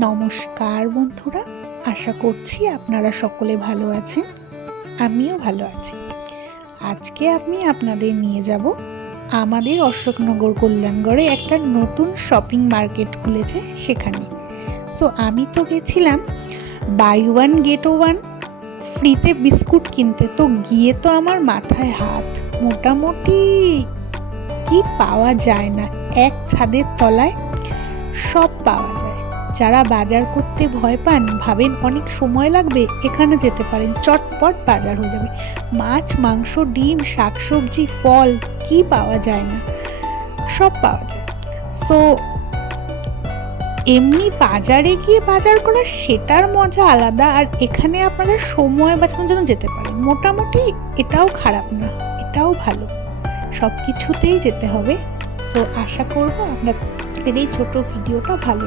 নমস্কার বন্ধুরা, আশা করছি আপনারা সকলে ভালো আছেন। আমিও ভালো আছি। আজকে আমি আপনাদের নিয়ে যাব আমাদের অশোকনগর কল্যাণগড়ে একটা নতুন শপিং মার্কেট খুলেছে সেখানে। সো আমি তো গেছিলাম বাই ওয়ান গেট ওয়ান ফ্রিতে বিস্কুট কিনতে, তো গিয়ে তো আমার মাথায় হাত। মোটামুটি কি পাওয়া যায় না, এক ছাদের তলায় সব পাওয়া যায়। যারা বাজার করতে ভয় পান, ভাবেন অনেক সময় লাগবে, এখানে যেতে পারেন, চটপট বাজার হয়ে যাবে। মাছ, মাংস, ডিম, শাকসবজি, ফল, কি পাওয়া যায় না, সব পাওয়া যায়। সো এমনি বাজারে গিয়ে বাজার করা সেটার মজা আলাদা, আর এখানে আপনারা সময় বাঁচানোর জন্য যেতে পারেন। মোটামুটি এটাও খারাপ না, এটাও ভালো, সব কিছুতেই যেতে হবে। সো আশা করবো আপনাদের এই ছোট ভিডিওটা ভালো